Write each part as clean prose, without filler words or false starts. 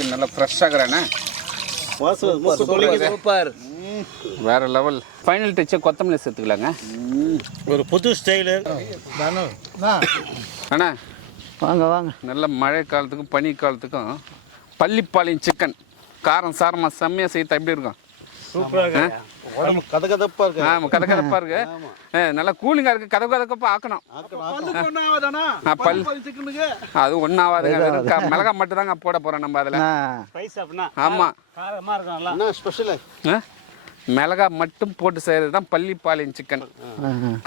Chicken நல்லா ஃப்ரெஷ்ஷாகிறானே. Super, வேற level. Final டச்சை கொத்தமல்லி சேர்த்துக்கலாங்க. ஒரு புது ஸ்டைலு அண்ணா. வாங்க வாங்க. நல்ல மழை காலத்துக்கும் பனி காலத்துக்கும் பள்ளிப்பாளையம் சிக்கன் காரம் சாரமாக செம்மையாக செய்ய எப்படி இருக்கும்? சூப்பராக கதகதப்பா இருக்கு. ஆமாம், கதகதப்பா இருக்கு. நல்லா கூலிங்காக இருக்குது. கதகதப்பா ஆக்கணும். அது ஒன்றாவதுங்க. மிளகா மட்டும் தாங்க போட போகிறோம் நம்ம அதில். ஆமாம், மிளகா மட்டும் போட்டு செய்கிறது தான் பள்ளிப்பாளையம் சிக்கன்.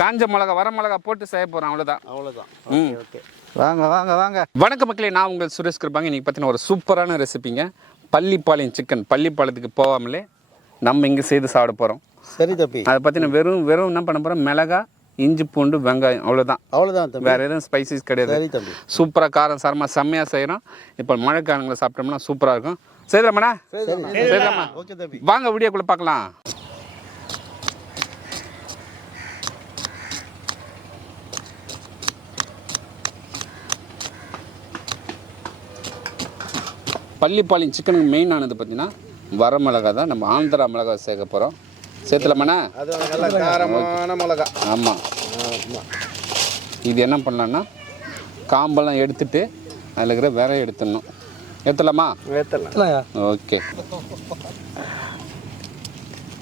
காஞ்ச மிளகா வர மிளகா போட்டு செய்ய போகிறோம், அவ்வளோதான். வாங்க வாங்க வாங்க. வணக்க மக்களே, நான் உங்கள் சுரேஷ் கிருபாங்க. இன்றைக்கி பார்த்தீங்கன்னா ஒரு சூப்பரான ரெசிபிங்க, பள்ளிப்பாளையம் சிக்கன். பள்ளிப்பாளையத்துக்கு போகாமலே நம்ம இங்கே செய்து சாப்பிட போகிறோம். சரி தம்பி. அதை பார்த்தீங்கன்னா வெறும் என்ன பண்ண போகிறோம், மிளகா, இஞ்சி, பூண்டு, வெங்காயம், அவ்வளோதான். வேறு எதுவும் ஸ்பைசஸ் கிடையாது. சூப்பராக காரம் சாரமாக செம்மையாக செய்கிறோம். இப்போ மழைக்காலங்களை சாப்பிட்டோம்னா சூப்பராக இருக்கும். செய்யலாமாண்ணா? செய்யலாமா? வாங்க வீடியோக்குள்ளே பார்க்கலாம். பள்ளிப்பாளையம் சிக்கனுக்கு மெயின் ஆனது பார்த்தீங்கன்னா வர மிளகா தான். நம்ம ஆந்திரா மிளகா சேர்க்க போகிறோம். சேர்த்துலாமாண்ணா? ஆமாம். இது என்ன பண்ணலான்னா காம்பெல்லாம் எடுத்துட்டு அதில் இருக்கிற விரை எடுத்துடணும். ஏற்றலாமா? ஓகே.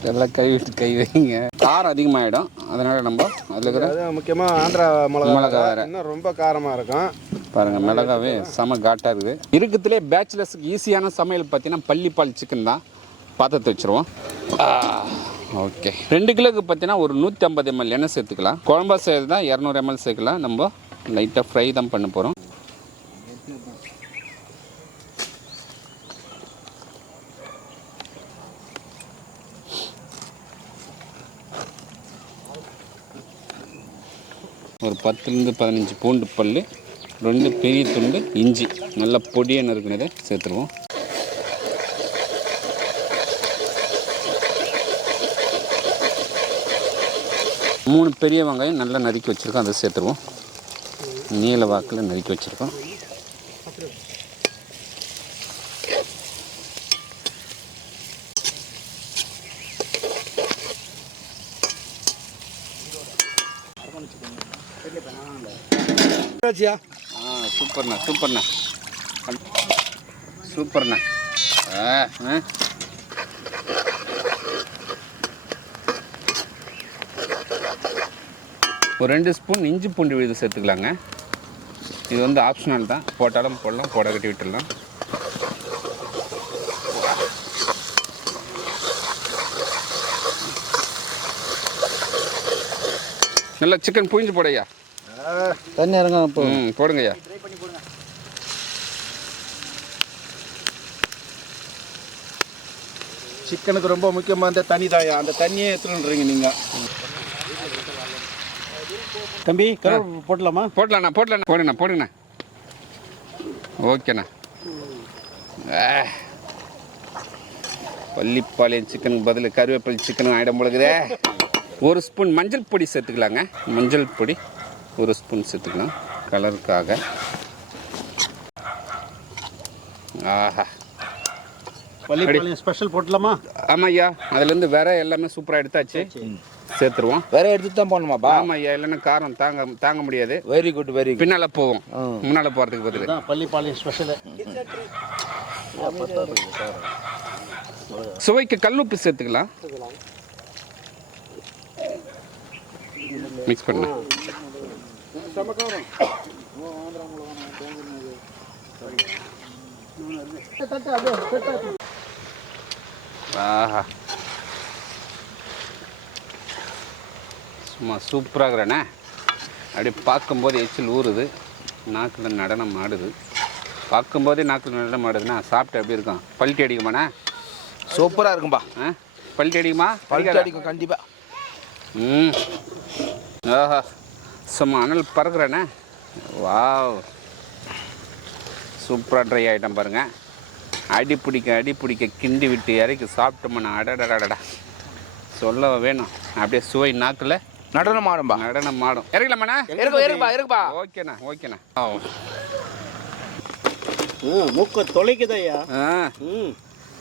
எல்லாம் கை விட்டு கை வைங்க. காரம் அதிகமாகிடும், அதனால் நம்ம அதில் இருக்கிற முக்கியமாக ஆந்திரா மிளகா வேறு இன்னும் ரொம்ப காரமாக இருக்கும். பாருங்கள், மிளகாவே செம காட்டாக இருக்குது. இருக்குதுலே பேச்சுலர்ஸுக்கு ஈஸியான சமையல் பார்த்தீங்கன்னா பள்ளிப்பாளையம் சிக்கன் தான். பாத்திரத்தை வச்சுருவோம். ஓகே. 2 கிலோக்கு பார்த்தீங்கன்னா ஒரு 150 ml எண்ணெய் சேர்த்துக்கலாம். குழம்பா செய்கிறது தான் 200 ml சேர்க்கலாம். நம்ம லைட்டாக ஃப்ரை தான் பண்ண போகிறோம். ஒரு 10 to 15 பூண்டு பல், 2 பெரிய துண்டு இஞ்சி நல்லா பொடியாக நறுக்குனதை சேர்த்துருவோம். மூணு பெரிய வெங்காயம் நல்லா நறுக்கி வச்சுருக்கோம், அதை சேர்த்துருவோம். நீல வாக்கில் நறுக்கி வச்சுருக்கோம். சூப்பர்ண்ணா. ஒரு 2 ஸ்பூன் இஞ்சி பூண்டு விழுது சேர்த்துக்கலாங்க. இது வந்து ஆப்ஷனல் தான், போட்டாலும் போடலாம், போட கட்டி விட்டுடலாம். நல்லா சிக்கன் புழிஞ்சு போடையா. தண்ணி இறங்க போடுங்கய்யா. சிக்கனுக்கு ரொம்ப முக்கியமாக அந்த தண்ணி தாயா, அந்த தண்ணியே எடுத்துன்றீங்க நீங்கள். தம்பி கருவேப்பிலை போடலாமா? போடுங்கண்ணா. ஓகேண்ணா. பள்ளிப்பாளையம் சிக்கனுக்கு பதில் கருவேப்பிலை சிக்கனும் ஆகிடும் பொழுதுதே. 1 ஸ்பூன் மஞ்சள் பொடி சேர்த்துக்கலாங்க. மஞ்சள் பொடி 1 ஸ்பூன் சேர்த்துக்கலாம் கலருக்காக. ஆஹா, பள்ளிப்பாளையம் ஸ்பெஷல் போடலாமா? ஆமாம் ஐயா, அதுலேருந்து வேற எல்லாமே சூப்பராக எடுத்தாச்சு. சேர்த்துருவோம். வேற எடுத்து தான் போடணுமாப்பா? ஆமாம் ஐயா, இல்லைன்னா காரம் தாங்க முடியாது. Very good. பின்னால் போவோம், முன்னால் போகிறதுக்கு பதில். பள்ளிப்பாளையம் ஸ்பெஷல். சுவைக்கு கல்லுப்பு சேர்த்துக்கலாம். மிக்ஸ் பண்ண. ஆஹா, சும்மா சூப்பராகிறண்ணே. அப்படி பார்க்கும்போது எச்சில் ஊறுது, நாக்கில் நடனம் ஆடுது. பார்க்கும்போதே நாக்கில் நடனம் ஆடுதுண்ணா. சாப்பிட்டு எப்படி இருக்கும்? பல்ட்டி அடிக்குமாண்ணா? சூப்பராக இருக்கும்பா. பல்ட்டி அடிக்குமா? பல்ட்டி அடிக்கும் கண்டிப்பாக. ஆஹா, சும்மா அனல் பறக்குறேண்ணே. வாவ், சூப்பராக ட்ரை ஆகிட்டேன் பாருங்கள். அடி பிடிக்க கிண்டி விட்டு இறக்கி சாப்பிட்டோம்னா அடடடடா சொல்ல வேணும். அப்படியே சுவை நாக்கில் நடனம் ஆடும்பா. நடனம் ஆடும். இறக்கலாமாண்ணா? இருக்குப்பா. ஓகேண்ணா. மூக்க தொலைக்குதையா ஆ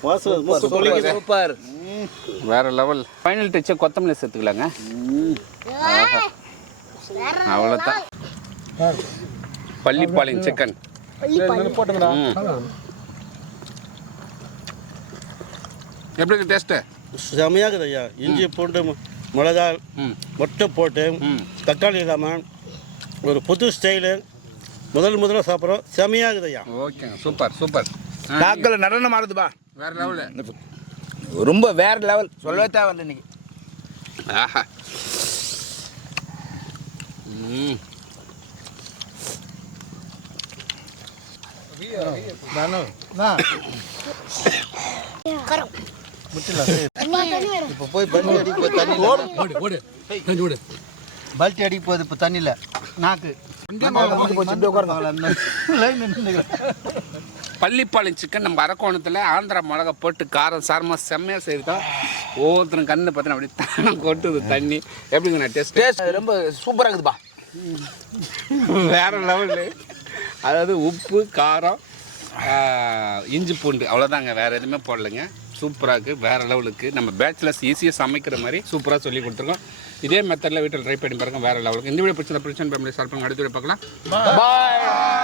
வாசல் மூக்க தொலைக்குது சூப்பர். வேற லெவல். ஃபைனல் டச்சை கொத்தமல்லி சேர்த்துக்கலாங்க. அவ்வளோதான். பள்ளிப்பாளையம் சிக்கன். எப்படி டேஸ்ட்டு? செமையாகுது ஐயா. இஞ்சி பூண்டு மிளகா மொட்டை போட்டு தக்காளி இல்லாமல் ஒரு புது ஸ்டைலு முதல்ல சாப்பிட்றோம். செமையாகுது ஐயா. ஓகேங்க, சூப்பர் சூப்பர். நாக்கில் நடனம் ஆடுதுப்பா. வேற லெவலு. ரொம்ப வேற லெவல். சொல்லவே தேவையில்லை இன்னைக்கு. ஆஹா. இப்போ போய் பல்ட்டி அடிக்க போய் தண்ணியில் பல்ட்டி அடிக்க போகுது இப்போ தண்ணியில் நாக்கு பள்ளிப்பாளையம் சிக்கன் நம்ம அரக்கோணத்தில் ஆந்திரா மிளகா போட்டு காரம் சாரமாக செம்மையாக செய்யிருக்கோம். ஒவ்வொருத்தரும் கண்ணு பார்த்தீங்கன்னா அப்படி தானே கொட்டுது தண்ணி. எப்படிங்கண்ணா டேஸ்ட்? டேஸ்ட் ரொம்ப சூப்பராக இருக்குதுப்பா. வேற லெவலு. அதாவது உப்பு காரம் இஞ்சி பூண்டு அவ்வளோதாங்க, வேறு எதுவுமே போடலைங்க. சூப்பராக இருக்குது, வேறு லெவலுக்கு. நம்ம பேச்சுலர்ஸ் ஈஸியாக சமைக்கிற மாதிரி சூப்பராக சொல்லி கொடுத்துருக்கோம். இதே மெத்தடில் வீட்டில் ட்ரை பண்ணி பாருங்க, வேறு லெவலுக்கு. இந்த வீடியோ பிடிச்ச பிரச்சனை ஃபேமிலி சால்வ் பண்ணுங்க. அடுத்த வீடியோ பார்க்கலாம். பாய்.